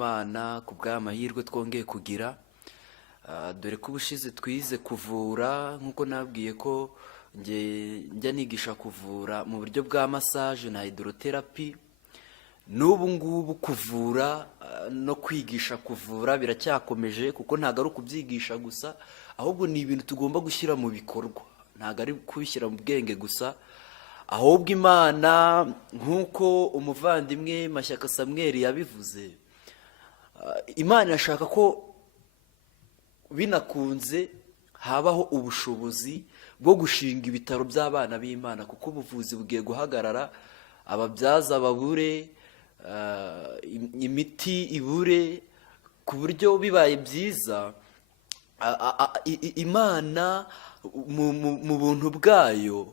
Imana ku bw'amahirwe twongeye kugira. Dore ko ubushize twize kuvura nk'uko nabwiye ko njya nigisha kuvura mu buryo bwa massage na hydrotherapy. N'ubu ngubu kuvura no kwigisha kuvura biracyakomeje, kuko ntabwo ari ukubyigisha gusa, ahubwo ni ibintu tugomba gushyira mu bikorwa, ntabwo ari kubishyira mu bwenge gusa. Ahubwo Imana nk'uko umuvandimwe Mashyaka Samuel yabivuze, Imana irashaka ko binakunze habaho ubushobozi bwo gushinga ibitaro by'abana b'Imana, kuko ubuvuzi bugiye guhagarara, ababyaza babure, imiti ibure, ku buryo bibaye byiza Imana mu buntu bwayo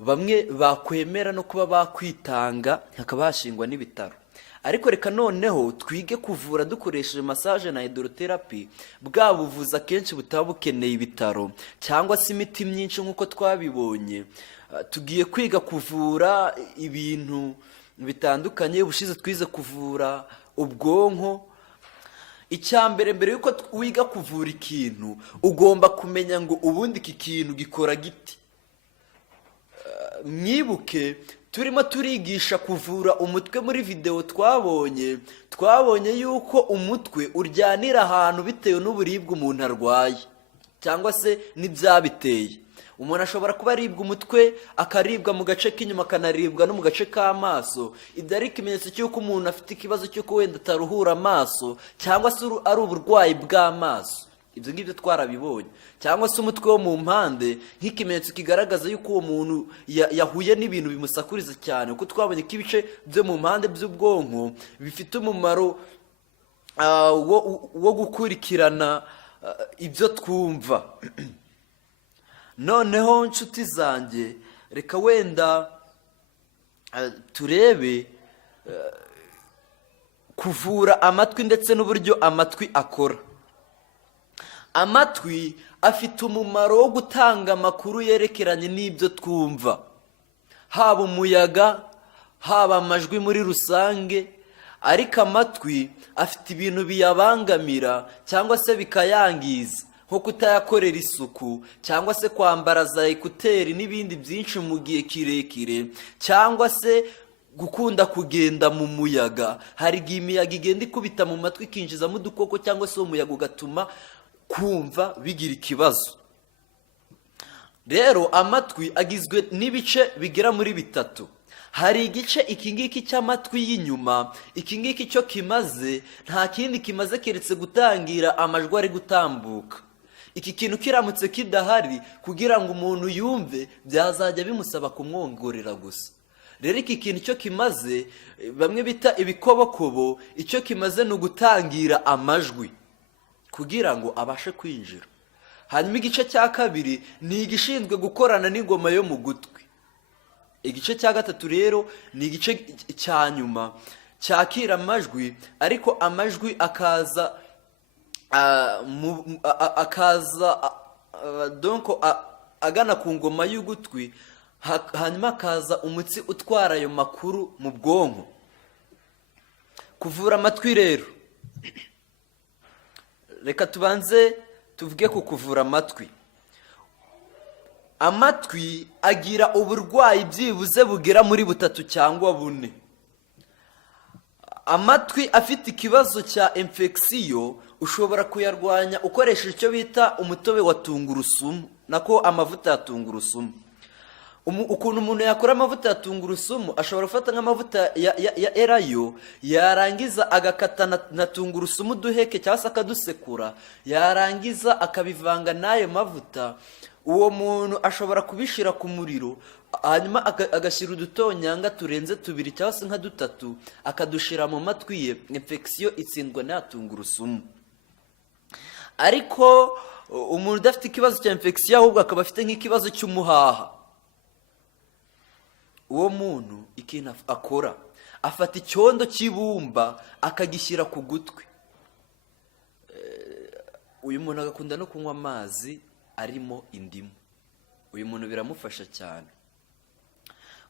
bamwe bakwemera no kuba bakwitanga hakaba hashingwa n'ibitaro. Ariko reka noneho twige kuvura dukoresheje massage na hydrotherapy, bwa buvuzi akenshi butaba bukeneye ibitaro cyangwa se imiti myinshi nk'uko twabibonye. Tugiye kwiga kuvura ibintu bitandukanye. Ubushize twize kuvura ubwonko. Icyambere, mbere yuko wiga kuvura ikintu ugomba kumenya ngo ubundi iki kintu gikora giti. Mwibuke turimo turigisha kuvura umutwe muri video twabonye yuko umutwe uryanira ahantu bitewe n'uburibwe umuntu arwaye cyangwa se n'ibyabiteye. Umuntu ashobora kuba aribwa umutwe, akaribwa mu gace k'inyuma, akanaribwa no mu gace k'amaso. Ibyo ari ikimenyetso cy'uko umuntu afite ikibazo cy'uko wenda ataruhura amaso, cyangwa se ari uburwayi bw'amaso. Ibyo ngibyo twarabibonye. Cyangwa se umutwe wo mu mpande nk'ikimenyetso kigaragaza yuko uwo muntu yahuye n'ibintu bimusakuriza cyane, kuko twabonye ko ibice byo mu mpande by'ubwonko bifite umumaro wo gukurikirana ibyo twumva. Noneho nshuti zanjye, reka wenda turebe kuvura amatwi ndetse n'uburyo amatwi akora. Amatwi afite umumaro wo gutanga amakuru yerekeranye n'ibyo twumva, haba umuyaga, haba amajwi muri rusange. Ariko amatwi afite ibintu biyabangamira cyangwa se bikayangiza, nko kutayakorera isuku, cyangwa se kwambara za ekuteri n'ibindi byinshi mu gihe kirekire, cyangwa se gukunda kugenda mu muyaga. Hari igihe imiyaga igenda ikubita mu matwi ikinjizamo udukoko, cyangwa se uwo muyaga ugatuma kumva bigira ikibazo. Rero amatwi agizwe n'ibice bigera muri bitatu. Hari igice iki ngiki cy'amatwi y'inyuma. Iki ngiki cyo kimaze, nta kindi kimaze keretse gutangira amajwi ari gutambuka. Iki kintu kiramutse kidahari, kugira ngo umuntu yumve byazajya bimusaba kumwongorera gusa. Rero iki kintu cyo kimaze, bamwe bita ibikobokobo, icyo kimaze ni ugutangira amajwi kugira ngo abashe kwinjira. Hanyuma igice cya kabiri ni igishinzwe gukorana n'ingoma yo mu gutwi. Igice cya gatatu rero ni igice cya nyuma cyakira amajwi, ariko amajwi akaza agana ku ngoma y'ugutwi, hanyuma akaza umutsi utwara ayo makuru mu bwonko. Kuvura amatwi rero, reka tubanze tuvuge ku kuvura amatwi. Amatwi agira uburwayi byibuze bugera muri butatu cyangwa bune. Amatwi afite ikibazo cya infection ushobora kuyarwanya ukoresheje icyo bita umutobe wa tungurusumu, nako amavuta ya tungurusumu. Ukuntu umuntu yakora amavuta ya tungurusumu, ashobora gufata nk'amavuta ya erayo, yarangiza agakata na tungurusumu duheke cyangwa se akadusekura, yarangiza akabivanga n'ayo mavuta. Uwo muntu ashobora kubishyira ku muriro, hanyuma agashyira udutonyanga turenze 2 cyangwa se nka 3, akadushira mu matwi ye. Infection itsindwa na tungurusumu. Ariko umuntu udafite ikibazo cya infection, ahubwo akaba afite nk'ikibazo cy'umuhaha, uwo muntu ikintu akora, afata icyondo cy'ibumba akagishyira ku gutwi. Uyu muntu agakunda no kunywa amazi arimo indimu. Uyu muntu biramufasha cyane,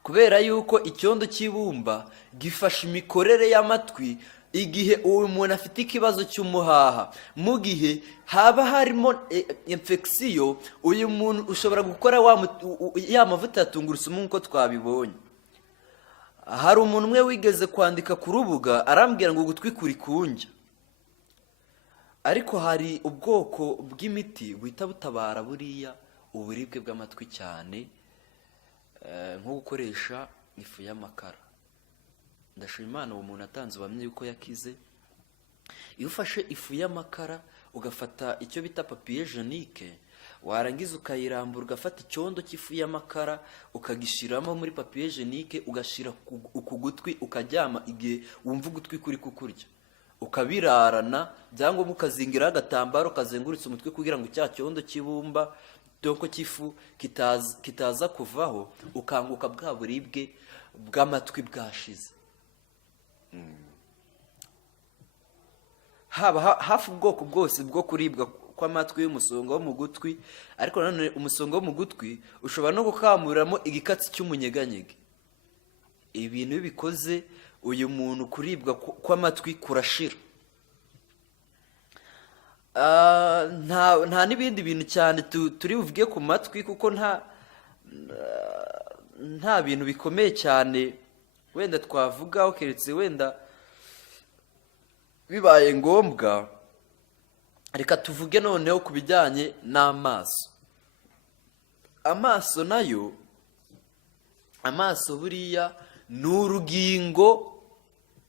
kubera yuko icyondo cy'ibumba gifasha imikorere y'amatwi igihe uwo muntu afite ikibazo cy'umuhaha, mu gihe haba harimo infection, uyu muntu ushobora gukora ya mavuta ya tungurusumu nk'uko twabibonye. Hari umuntu umwe wigeze kwandika ku rubuga arambwira ngo ugutwi kuri kunjya, ariko hari ubwoko bw'imiti buhita butabara buriya uburibwe bw'amatwi cyane, nko gukoresha ifu y'amakara. Ndashima Imana uwo muntu atanze ubuhamya yuko yakize. Iyo ufashe ifu y'amakara ugafata icyo bita papier hygienique, warangiza ukayirambura, ugafata icyondo cy'ifu y'amakara ukagishiramo muri papier hygienique, ugashira ku gutwi ukaryama igihe wumva ugutwi kuri kukurya, ukabirarana, cyangwa ukazingiraho agatambaro kazengurutse umutwe kugira ngo cya cyondo kibumba doko cy'ifu kitaza kuvaho, ukanguka bwa buribwe bw'amatwi bwashize. Haba hafi ubwoko bwose bwo kuribwa kw'amatwi y'umusonga wo mu gutwi, ariko nanone umusonga wo mu gutwi ushobora no gukamuriramo igikatsi cy'umunyeganyege. Ibintu bikoze uyu muntu kuribwa kw'amatwi kurashira. Nta n'ibindi bintu cyane turi buvuge ku matwi, kuko nta bintu bikomeye cyane wenda twavugaho, keretse wenda bibaye ngombwa. Reka tuvuge noneho ku bijyanye n'amaso. Amaso nayo, amaso buriya ni urugingo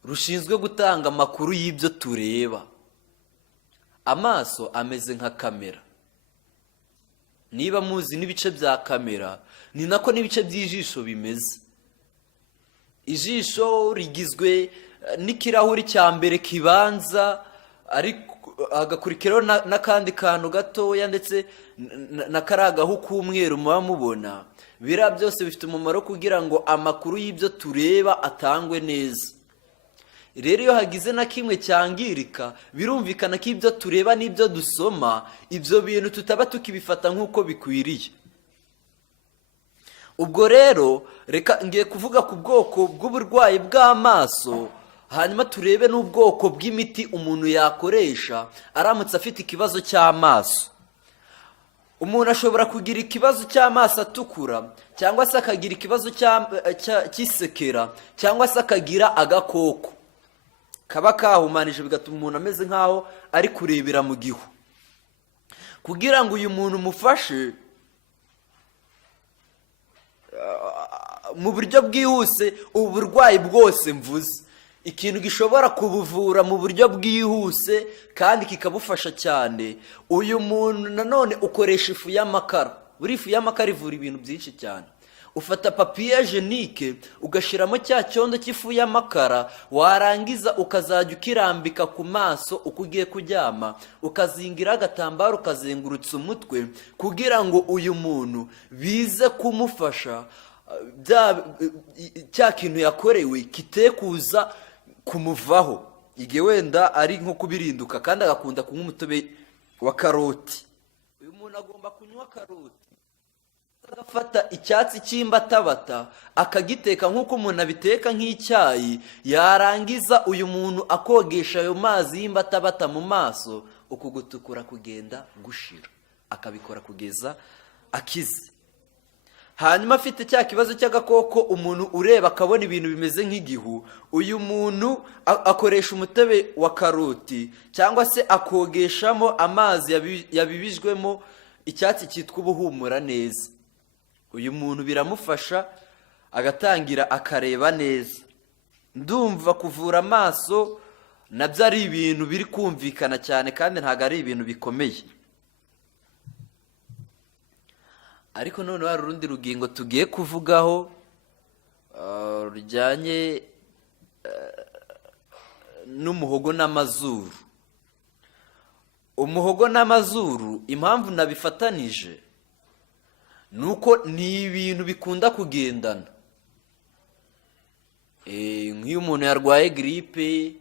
rushinzwe gutanga amakuru y'ibyo tureba. Amaso ameze nka kamera. Niba muzi n'ibice bya kamera, ni nako n'ibice by'ijisho bimeze. Ijisho rigizwe n'ikirahuri cya mbere kibanza, ariko hagakurikiraho n'akandi kantu gatoya, ndetse na kariya gahu k'umweru muba mubona. Biriya byose bifite umumaro kugira ngo amakuru y'ibyo tureba atangwe neza. Rero iyo hagize na kimwe cyangirika, birumvikana ko ibyo tureba n'ibyo dusoma, ibyo bintu tutaba tukibifata nk'uko bikwiriye. Ubwo rero reka ngiye kuvuga ku bwoko bw'uburwayi bw'amaso, hanyuma turebe n'ubwoko bw'imiti umuntu yakoresha aramutse afite ikibazo cy'amaso. Umuntu ashobora kugira ikibazo cy'amaso atukura, cyangwa se akagira ikibazo cy'isekera, cyangwa se akagira agakoko kaba kahumanije, bigatuma umuntu ameze nk'aho ari kurebera mu gihu. Kugira ngo uyu muntu umufashe mu buryo bwihuse ubu burwayi bwose mvuze, ikintu gishobora kubuvura mu buryo bwihuse kandi kikabufasha cyane, uyu muntu nanone ukoresha ifu y'amakara. Buri ifu y'amakara ivura ibintu byinshi cyane. Ufata papier hygienique ugashyiramo cya cyondo cy'ifu y'amakara, warangiza ukazajya ukirambika ku maso uko ugiye kuryama, ukazingiraho agatambaro ukazengurutsa umutwe, kugira ngo uyu muntu bize kumufasha cya kintu yakorewe kitekuza kumuvaho, igihe wenda ari nko kubirinduka kandi agakunda kunywa umutobe wa karoti. Uyu muntu agomba kunywa karoti, agafata icyatsi cy'imbatabata akagiteka nk'uko umuntu abiteka nk'icyayi, yarangiza uyu muntu akogesha ayo mazi y'imbatabata mu maso, uku gutukura kugenda gushira, akabikora kugeza akize. Hanyuma afite cya kibazo cy'agakoko, umuntu ureba akabona ibintu bimeze nk'igihu, uyu muntu akoresha umutobe wa karoti, cyangwa se akogeshamo amazi yabibijwemo icyatsi cyitwa ubuhumura neza. Uyu muntu biramufasha agatangira akareba neza. Ndumva kuvura amaso nabyo ari ibintu biri kumvikana cyane, kandi ntabwo ari ibintu bikomeye. Ariko none hari urundi rugingo tugiye kuvugaho rujyanye n'umuhogo n'amazuru. Umuhogo n'amazuru, impamvu nabifatanije nuko ni ibintu bikunda kugendana. Nk'iyo umuntu yarwaye gripe,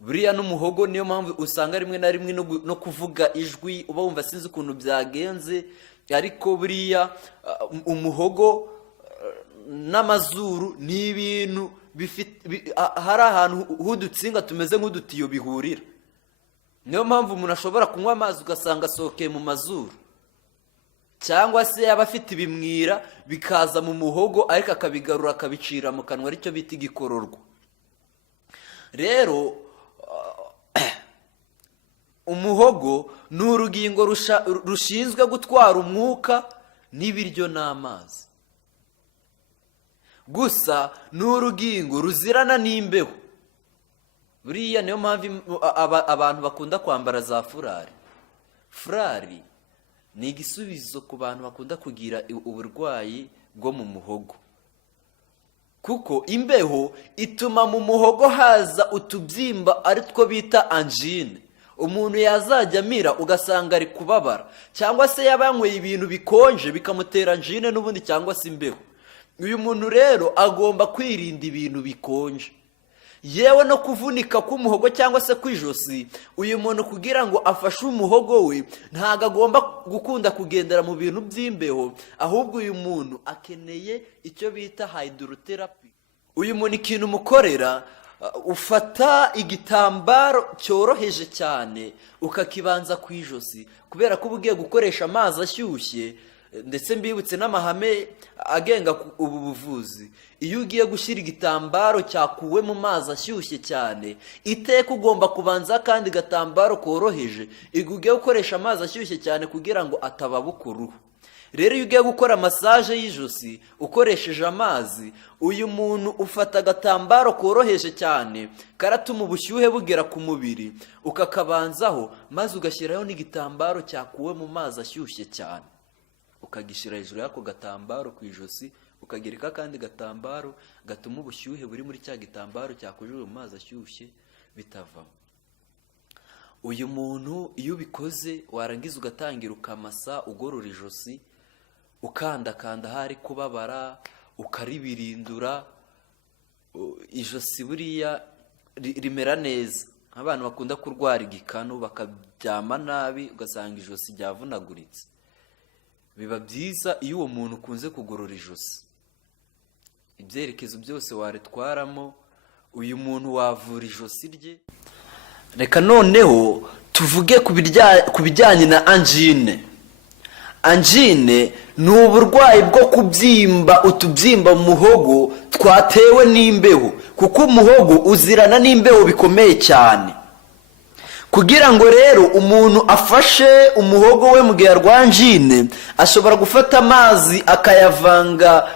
buriya n'umuhogo, niyo mpamvu usanga rimwe na rimwe no kuvuga ijwi uba wumva sinzi ukuntu byagenze. Ariko buriya umuhogo n'amazuru ni ibintu hari ahantu h'udutsinga tumeze nk'udutiyo bihurira. Niyo mpamvu umuntu ashobora kunywa amazi ugasanga asohokeye mu mazuru, cyangwa se yaba afite ibimwira bikaza mu muhogo ariko akabigarura akabicira mu kanwa, aricyo bita igikororwa. Rero umuhogo ni urugingo rushinzwe gutwara umwuka n'ibiryo n'amazi. Gusa ni urugingo ruzirana n'imbeho. Buriya niyo mpamvu abantu bakunda kwambara za furari. Furari ni igisubizo ku bantu bakunda kugira uburwayi bwo mu muhogo, kuko imbeho ituma mu muhogo haza utubyimba ari two bita angine. Umuntu yazajya amira ugasanga ari kubabara, cyangwa se yaba yanyweye ibintu bikonje bikamutera angine n'ubundi, cyangwa se imbeho. Uyu muntu rero agomba kwirinda ibintu bikonje, yewe no kuvunika k'umuhogo cyangwa se kw'ijosi. Uyu muntu kugira ngo afashe umuhogo we ntago agomba gukunda kugendera mu bintu by'imbeho, ahubwo uyu muntu akeneye icyo bita hydrotherapy. Uyu muntu ikintu umukorera, ufata igitambaro cyoroheje cyane ukakibanza ku ijosi, kubera ko uba ugiye gukoresha amazi ashyushye. Ndetse mbibutse n'amahame agenga ubu buvuzi, iyo ugiye gushyira igitambaro cyakuwe mu mazi ashyushye cyane, iteka ugomba kubanza kandi gatambaro koroheje. Igihe ugiye gukoresha amazi ashyushye cyane kugira ngo atababuka uruhu. Rero iyo ugiye gukora massage y'ijosi ukoresheje amazi, uyu muntu ufata agatambaro koroheje cyane karatuma ubushyuhe bugera ku mubiri, ukakabanzaho, maze ugashyiraho n'igitambaro cyakuwe mu mazi ashyushye cyane, ukagishyira hejuru y'ako gatambaro ku ijosi, ukagereka kandi gatambaro gatuma ubushyuhe buri muri cya gitambaro cyakujijwe mu mazi ashyushye bitavamo. Uyu muntu iyo ubikoze warangiza ugatangira ukamasa ugorora ijosi, ukandakanda hari kubabara, ukaribirindura, ijosi buriya rimera neza. Abantu bakunda kurwara igikanu bakabyama nabi ugasanga ijosi ryavunaguritse. Biba byiza iyo uwo muntu ukunze kugorora ijosi. Ibyerekezo byose waritwaramo, uyu muntu wavura ijosi rye. Reka noneho tuvuge ku bijyanye na angine. Angine ni uburwayi bwo kubyimba utubyimba mu muhogo twatewe n'imbeho, kuko umuhogo uzirana n'imbeho bikomeye cyane. Kugira ngo rero umuntu afashe umuhogo we mu gihe arwaye angine, ashobora gufata amazi akayavanga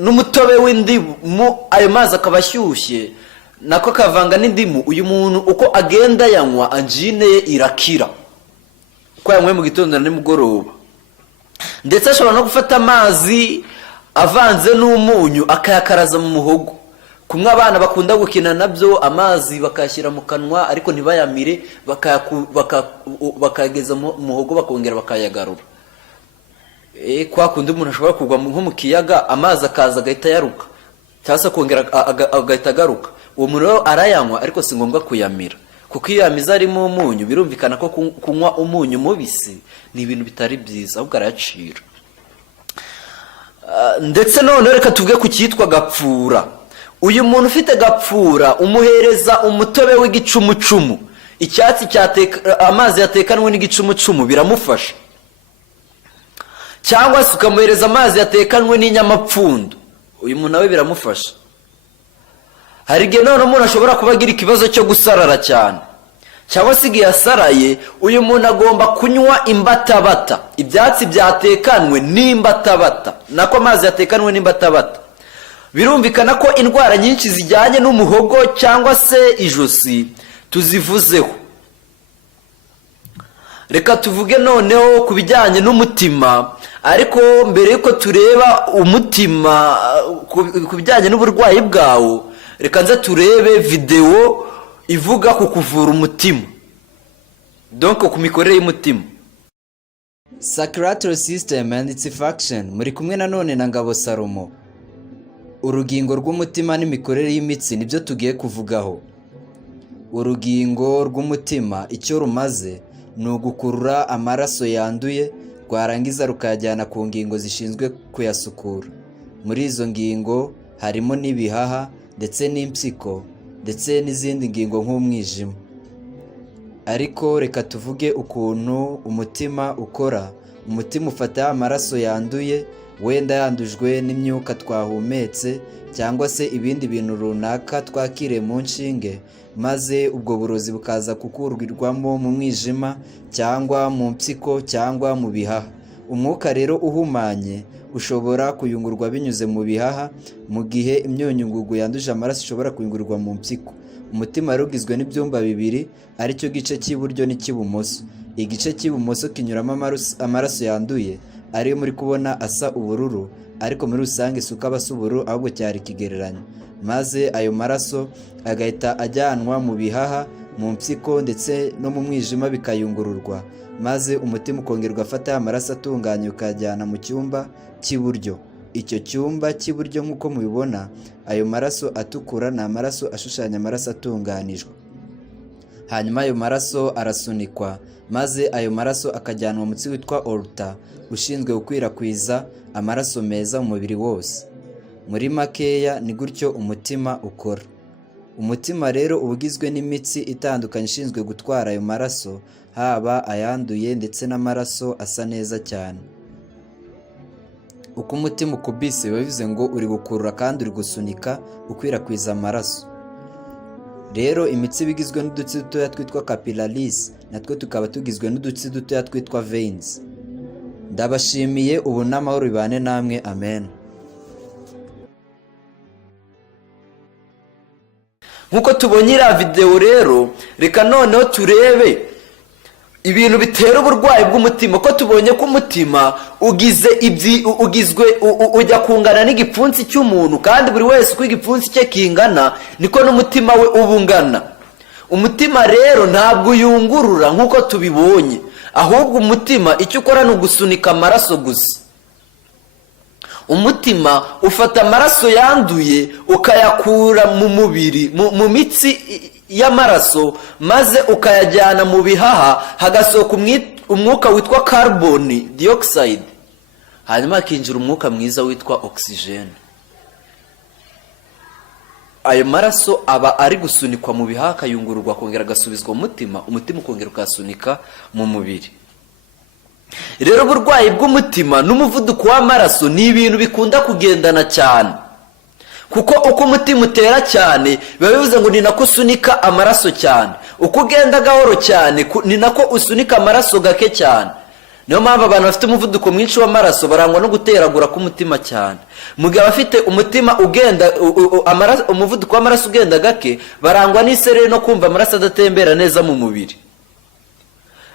n'umutobe w'indimu, ayo mazi akaba ashyushye, nako akavanga n'indimu. Uyu muntu uko agenda yanywa, angine ye irakira uko yanyweye mu gitondo na nimugoroba. Ndetse ashobora no gufata amazi avanze n'umunyu akayakaraza mu muhogo. Kumwe abana bakunda gukina nabyo, amazi bakayashyira mu kanwa ariko ntibayamire, bakayageza mu muhogo bakongera bakayagarura. Kwa kundi umuntu ashobora kugwa nko mu kiyaga, amazi akaza agahita yaruka, cyangwa se akongera agahita agaruka. Uwo muntu rero arayanywa ariko si ngombwa kuyamira, kuko iyo yamize arimo umunyu birumvikana ko kunywa umunyu mubisi ni ibintu bitari byiza, ahubwo arayacira. Ndetse none reka tuvuge ku cyitwa gapfura. Uyu muntu ufite gapfura umuhereza umutobe w'igicumucumu. Icyatsi amazi yatekanwe n'igicumucumu biramufasha. Cyangwa se ukamuhereza amazi yatekanwe n'inyamapfundo, uyu muntu nawe biramufasha. Hari igihe none umuntu ashobora kuba agira ikibazo cyo gusarara cyane, cyangwa se igihe yasaraye, uyu muntu agomba kunywa imbatabata, ibyatsi byatekanwe n'imbatabata, nako amazi yatekanwe n'imbatabata. Birumvikana ko indwara nyinshi zijyanye n'umuhogo cyangwa se ijosi tuzivuzeho. Reka tuvuge noneho ku bijyanye n'umutima, ariko mbere yuko tureba umutima ku bijyanye n'uburwayi bwawo, reka nze turebe video ivuga ku kuvura umutima, donc ku mikorere y'umutima. Circulatory system and its function. Muri kumwe na none na Ngabo Salomo. Urugingo rw'umutima n'imikorere y'imitsi nibyo tugiye kuvugaho. Urugingo rw'umutima icyo rumaze ni ugukurura amaraso yanduye, rwarangiza rukayajyana ku ngingo zishinzwe kuyasukura. Muri izo ngingo harimo n'ibihaha, ndetse n'impyiko ndetse n'izindi ngingo nk'umwijima. Ariko reka tuvuge ukuntu umutima ukora. Umutima ufata amaraso yanduye, wenda yandujwe n'imyuka twahumetse cyangwa se ibindi bintu runaka twakiriye mu nshinge, maze ubwo burozi bukaza kukurwirwamo mu mwijima cyangwa mu mpyiko cyangwa mu bihaha. Umwuka rero uhumanye ushobora kuyungurwa binyuze mu bihaha, mu gihe imyunyungugu yanduje amaraso ishobora kuyungurwa mu mpyiko. Umutima rero ugizwe n'ibyumba bibiri, aricyo gice cy'iburyo n'icy'ibumoso. Igice cy'ibumoso kinyuramo amaraso yanduye, ariyo muri kubona asa ubururu, ariko muri rusange si uko aba asa ubururu, ahubwo cyari ikigereranyo. Maze ayo maraso agahita ajyanwa mu bihaha, mu mpyiko ndetse no mu mwijima bikayungururwa, maze umutima ukongera ugafata amaraso atunganye ukajyana mu cyumba cy'iburyo. Icyo cyumba cy'iburyo nk'uko mubibona, ayo maraso atukura ni amaraso ashushanya amaraso atunganijwe. Hanyuma ayo maraso arasunikwa, maze ayo maraso akajyanwa mu mutsi witwa aorta, ushinzwe gukwirakwiza amaraso meza mu mubiri wose. Muri makeya ni gutyo umutima ukora. Umutima rero uba ugizwe n'imitsi itandukanye ishinzwe gutwara ayo maraso, haba ayanduye ndetse n'amaraso asa neza cyane. Uko umutima ukubise biba bivuze ngo uri gukurura kandi uri gusunika ukwirakwiza amaraso. Rero imitsi bigizwe n'udutsi dutoya twitwa capillaries, natwo tukaba tugizwe n'udutsi dutoya twitwa veins. Ndabashimiye, ubu n'amahoro bibane namwe, amen. Nkuko tubonye iriya video rero, reka noneho turebe ibintu bitera uburwayi bw'umutima. Ko tubonye ko umutima ujya kungana n'igipfunsi cy'umuntu, kandi buri wese uko igipfunsi cye kingana niko n'umutima we uba ungana. Umutima rero ntabwo uyungurura nkuko tubibonye, ahubwo umutima icyo ukora ni ugusunika amaraso gusa. Umutima ufata amaraso yanduye ukayakura mu mubiri, mu mitsi y'amaraso, maze ukayajyana mu bihaha, hagasohoka umwuka witwa carbon dioxide, hanyuma hakinjira umwuka mwiza witwa oxygene. Ayo maraso aba ari gusunikwa mu bihaha, akayungururwa akongera agasubizwa mu mutima, umutima ukongera ukasunika mu mubiri. Rero uburwayi bw'umutima n'umuvuduko w'amaraso ni ibintu bikunda kugendana cyane, kuko uko umutima utera cyane biba bivuze ngo ni nako usunika amaraso cyane, uko ugenda gahoro cyane ni nako usunika amaraso gake cyane. Niyo mpamvu abantu bafite umuvuduko mwinshi w'amaraso barangwa no guteragura k'umutima cyane, mu gihe abafite umutima ugenda umuvuduko w'amaraso ugenda gake barangwa n'isereri no kumva amaraso adatembera neza mu mubiri.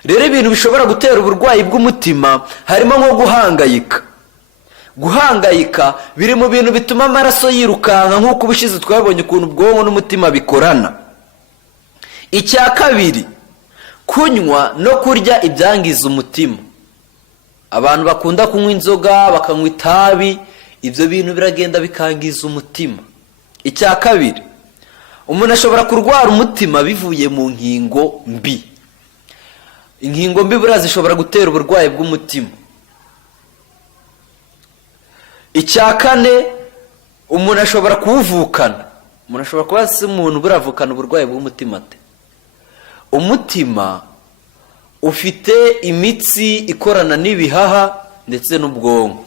Rero ibintu bishobora gutera uburwayi bw'umutima harimo nko guhangayika. Guhangayika biri mu bintu bituma amaraso yirukanka, nk'uko ubushize twabonye ukuntu ubwonko n'umutima bikorana. Icya kabiri, kunywa no kurya ibyangiza umutima. Abantu bakunda kunywa inzoga, bakanywa itabi, ibyo bintu biragenda bikangiza umutima. Icya kabiri, umuntu ashobora kurwara umutima bivuye mu nkingo mbi. Inkingo mbi buriya zishobora gutera uburwayi bw'umutima. Icya kane, umuntu ashobora kuwuvukana. Umuntu ashobora kuba si umuntu buravukana uburwayi bw'umutima ate. Umutima ufite imitsi ikorana n'ibihaha ndetse n'ubwonko.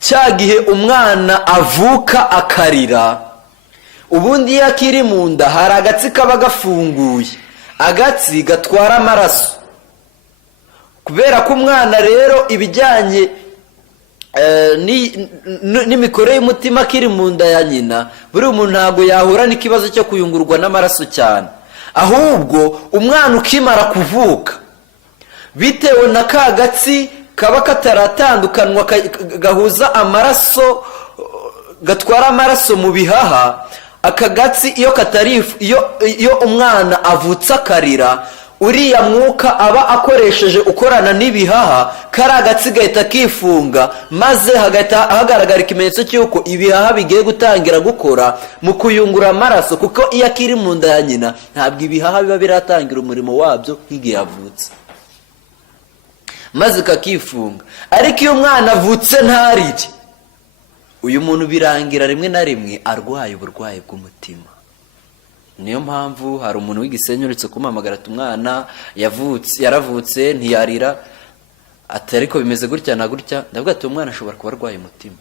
Cya gihe umwana avuka akarira, ubundi iyo akiri mu nda hari agatsi kaba gafunguye, agatsi gatwara amaraso. Kubera ko umwana rero ibijyanye n'imikorere y'umutima akiri mu nda ya nyina, buri umuntu ntabwo yahura n'ikibazo cyo kuyungurwa n'amaraso cyane. Ahubwo umwana ukimara kuvuka, bitewe na ka gatsi kaba kataratandukanywa gahuza amaraso, gatwara amaraso mu bihaha, aka gatsi iyo umwana avutse akarira, uriya mwuka aba akoresheje ukorana n'ibihaha, kari agatsi gahita kifunga, maze hagahita hagaragara ikimenyetso cy'uko ibihaha bigiye gutangira gukora mu kuyungura amaraso, kuko iyo akiri mu nda ya nyina ntabwo ibihaha biba biratangira umurimo wabyo nk'igihe yavutse, maze kakifunga. Ariko iyo umwana avutse ntarire, uyu muntu birangira rimwe na rimwe arwaye uburwayi bw'umutima. Niyo mpamvu hari umuntu w'Igisenyi uretse kumpamagara ati umwana yaravutse ntiyarira, ati ariko bimeze gutya na gutya. Ndavuga ati umwana ashobora kuba arwaye umutima.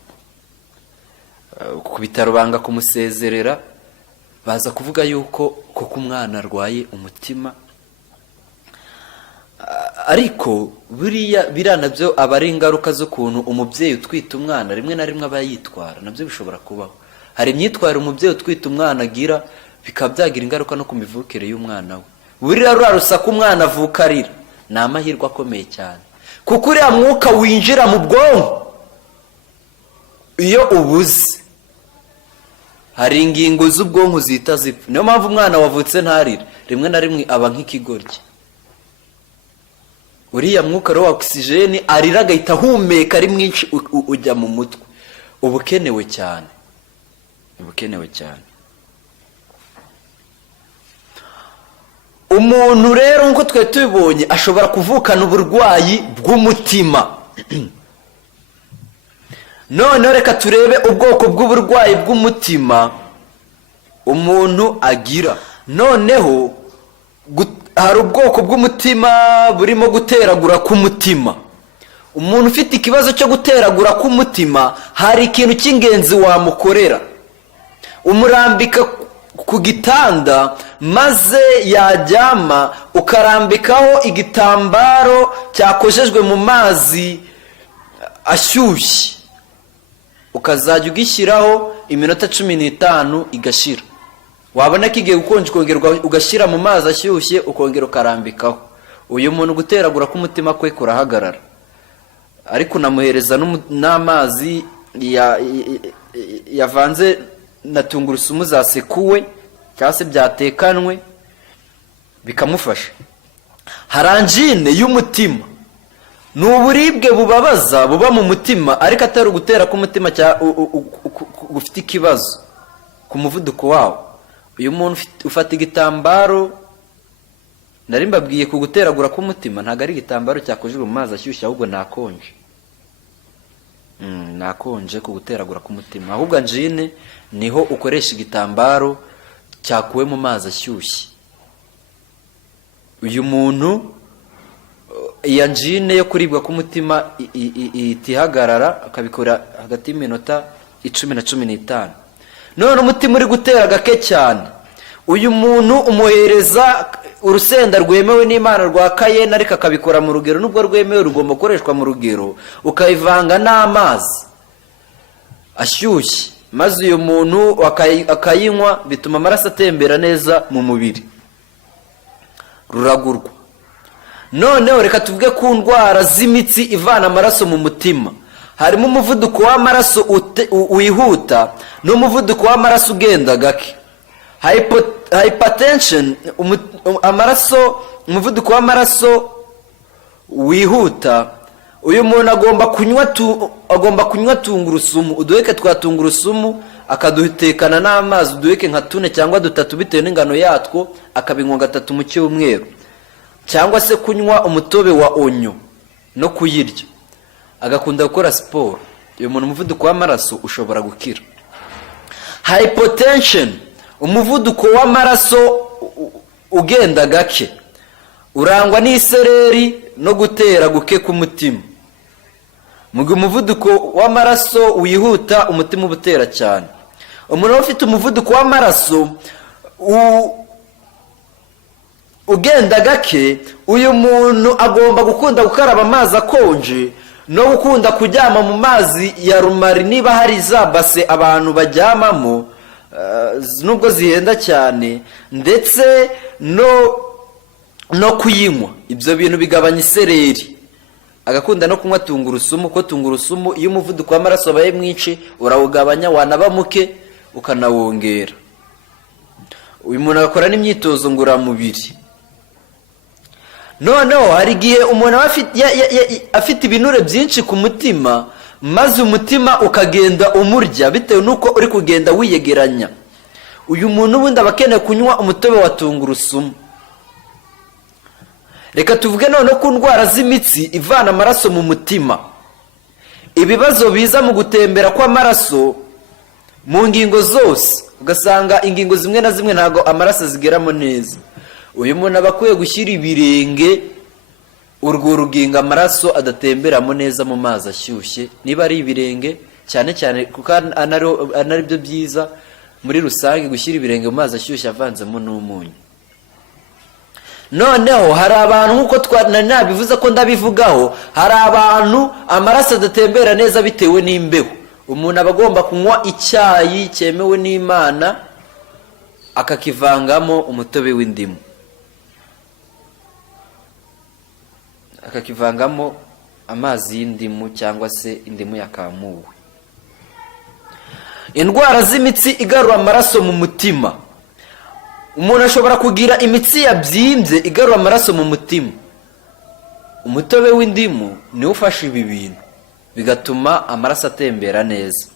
Ku bitaro banga kumusezerera, baza kuvuga yuko koko umwana arwaye umutima. Ariko biriya nabyo aba ari ingaruka z'ukuntu umubyeyi utwita umwana rimwe na rimwe aba yitwara. Nabyo bishobora kubaho. Hari imyitwarire umubyeyi utwita umwana agira bikaba byagira ingaruka no ku mivukire y'umwana we. Buriya ruriya rusaku umwana avuka arira ni amahirwe akomeye cyane, kuko uriya mwuka winjira mu bwonko iyo ubuze, hari ingingo z'ubwonko zihita zipfa. Niyo mpamvu umwana wavutse ntarira rimwe na rimwe aba nk'ikigoryi. Uriya mwuka wa oxygene arira agahita ahumeka ari mwinshi ujya mu mutwe. Ubukenewe cyane, ubukenewe cyane. Umuntu rero nk'uko twe tubibonye ashobora kuvukana uburwayi bw'umutima. Noneho reka turebe ubwoko bw'uburwayi bw'umutima umuntu agira. Noneho hari ubwoko bw'umutima burimo guteragura k'umutima. Umuntu ufite ikibazo cyo guteragura k'umutima, hari ikintu cy'ingenzi wamukorera. Umurambika ku gitanda maze yajyama ukarambikaho igitambaro cyakojejwe mu mazi ashyushye, ukazajya ugishyiraho iminota 15 igashira. Wabona kigiye gukonje kongerwa ugashyira mu mazi ashyushye ukongera ukarambikaho. Uyu muntu guteragura k'umutima kwe kurahagarara. Ariko namuhereza n'amazi yavanze na tungurusumu zasekuwe cyangwa se byatekanwe bikamufasha. Haranjine y'umutima ni uburibwe bubabaza buba mu mutima, ariko atari ugutera k'umutima gufite ikibazo ku muvuduko wawo. Uyu muntu ufata igitambaro, nari mbabwiye ku guteragura k'umutima ntabwo ari igitambaro cyakojejwe mu mazi ashyushye, ahubwo nakonje. Nakonje ku guteragura k'umutima. Ahubwo anjine niho ukoresha igitambaro cyakuwe mu mazi ashyushye. Uyu muntu iya anjine yo kuribwa k'umutima itihagarara, akabikora hagati y'iminota 10 na 15. None umutima uri gutera gake cyane, uyu muntu umuhereza urusenda rwemewe n'Imana rwa Kayena, ariko akabikora mu rugero. Nubwo rwemewe rugomba gukoreshwa mu rugero, ukayivanga n'amazi ashyushye, maze uyu muntu akayinywa, bituma amaraso atembera neza mu mubiri, ruragurwa. Noneho reka tuvuge ku ndwara z'imitsi ivana amaraso mu mutima. Harimo umuvuduko w'amaraso wihuta n'umuvuduko w'amaraso ugenda gake. Hypertension, umuvuduko w'amaraso wihuta. Uyu muntu agomba kunywa tungurusumu, uduheke twa tungurusumu akadutekana n'amazi, uduheke nka 4 cyangwa 3 bitewe n'ingano yatwo, akabinywa 3 mu cyumweru. Cyangwa se kunywa umutobe wa onyo no kuyirya. Agakunda gukora siporo. Uyu muntu umuvuduko w'amaraso ushobora gukira. Hypotension, umuvuduko w'amaraso ugenda gake, urangwa n'isereri no gutera guke k'umutima. Mugihe umuvuduko w'amaraso wihuta, umutima ubutera cyane. Umuntu ufite umuvuduko w'amaraso ugenda gake, uyu muntu agomba gukunda gukaraba amazi akonje no gukunda kuryama mu mazi ya rumari, niba hari za base abantu bajyamamo, nubwo zihenda cyane, ndetse no kuyinywa. Ibyo bintu bigabanya isereri. Agakunda no kunywa tungurusumu, ko tungurusumu iyo umuvuduko w'amaraso abaye mwinshi urawugabanya, wanaba muke ukanawongera. Uyu muntu agakora n'imyitozo ngororamubiri. Noneho hari igihe umuntu afite ibinure byinshi ku mutima, maze umutima ukagenda umurya bitewe nuko uri kugenda wiyegeranya. Uyu muntu ubundi aba akeneye kunywa umutobe wa tungurusumu. Reka tuvuge none ku ndwara z'imitsi ivana amaraso mu mutima. ibibazo biza mu gutembera kw'amaraso mu ngingo zose, ugasanga ingingo zimwe na zimwe ntabwo amaraso azigeramo neza. Uyu muntu aba akwiye gushyira ibirenge urwo rugingo amaraso adatemberamo neza mu mazi ashyushye, niba ari ibirenge cyane cyane kuko anari byo byiza muri rusange, gushyira ibirenge mu mazi ashyushye avanzemo n'umunyu. Noneho hari abantu nk'uko nabivuze ko ndabivugaho, hari abantu amaraso adatembera neza bitewe n'imbeho. Umuntu aba agomba kunywa icyayi cyemewe n'Imana akakivangamo umutobe w'indimu, akakivangamo amazi y'indimu cyangwa se indimu yakamuwe. Indwara z'imitsi igarura amaraso mu mutima. Umuntu ashobora kugira imitsi yabyimbye igarura amaraso mu mutima. Umutobe w'indimu niwo ufasha ibi bintu, bigatuma amaraso atembera neza.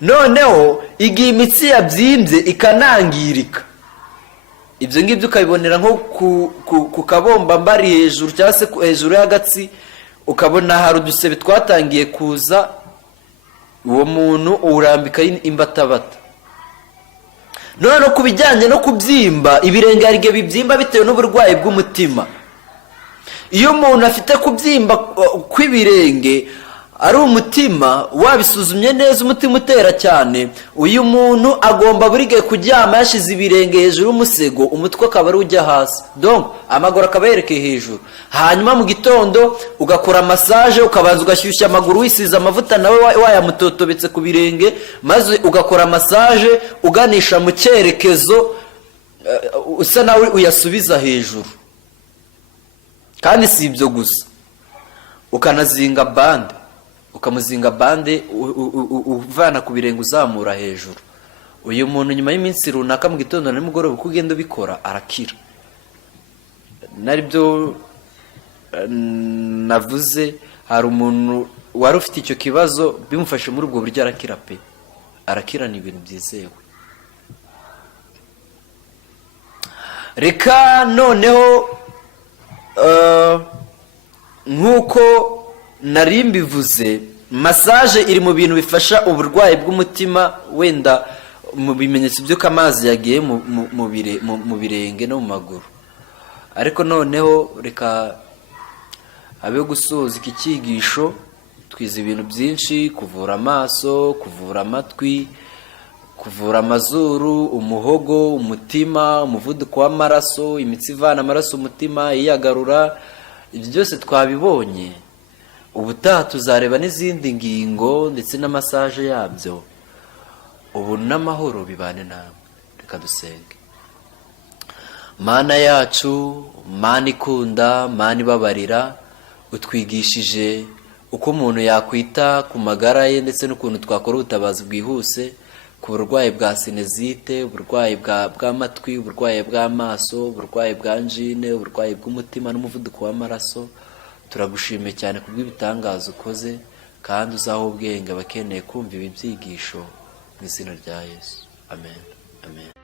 Noneho igihe imitsi yabyimbye ikanangirika, ibyo ngibyo ukabibonera nko ku kabombambari hejuru cyangwa se hejuru y'agatsi, ukabona hari udusebe twatangiye kuza, uwo muntu uwurambikaho imbatabata. Noneho ku bijyanye no kubyimba, ibirenge hari igihe bibyimba bitewe n'uburwayi bw'umutima. Iyo umuntu afite kubyimba kw'ibirenge ari umutima, wabisuzumye neza umutima utera cyane, uyu muntu agomba buri gihe kuryama yashyize ibirenge hejuru y'umusego, umutwe akaba ari ujya hasi, donc amaguru akaba yerekeye hejuru. Hanyuma mu gitondo ugakora massage, ukabanza ugashyushya amaguru wisize amavuta nawe wayamutotobetse ku birenge, maze ugakora massage uganisha mu cyerekezo usa nawe uyasubiza hejuru. Kandi si ibyo gusa, ukanazinga bande, ukamuzinga bande uvana ku birenge uzamura hejuru. Uyu muntu nyuma y'iminsi runaka mu gitondo na nimugoroba uko ugenda ubikora arakira. Naribyo navuze, hari umuntu wari ufite icyo kibazo, bimufashe muri ubwo buryo arakira pe, arakira. Ni ibintu byizewe. Reka noneho nk'uko nari mbivuze, massage iri mu bintu bifasha uburwayi bw'umutima, wenda mu bimenyetso by'uko amazi yagiye mu birenge no mu maguru. Ariko noneho reka abe gusoza iki cyigisho, twize ibintu byinshi: kuvura amaso, kuvura amatwi, kuvura amazuru, umuhogo, umutima, umuvuduko w'amaraso, imitsi ivana amaraso umutima iyagarura. Ibyo byose twabibonye. Ubutaha tuzareba n'izindi ngingo ndetse na massage yabyo. Ubu n'amahoro bibane namwe. Reka dusenge. Mana yacu, Mana ikunda, Mana ibabarira, utwigishije uko umuntu yakwita ku magara ye ndetse n'ukuntu twakora ubutabazi bwihuse ku burwayi bwa sinezite, uburwayi bw'amatwi, uburwayi bw'amaso, uburwayi bwa angine, uburwayi bw'umutima n'umuvuduko w'amaraso. Turagushimiye cyane kubw'ibitangaza ukoze, kandi uzaho ubwenge abakeneye kumva ibi byigisho, mu izina rya Yesu. Amen. Amen.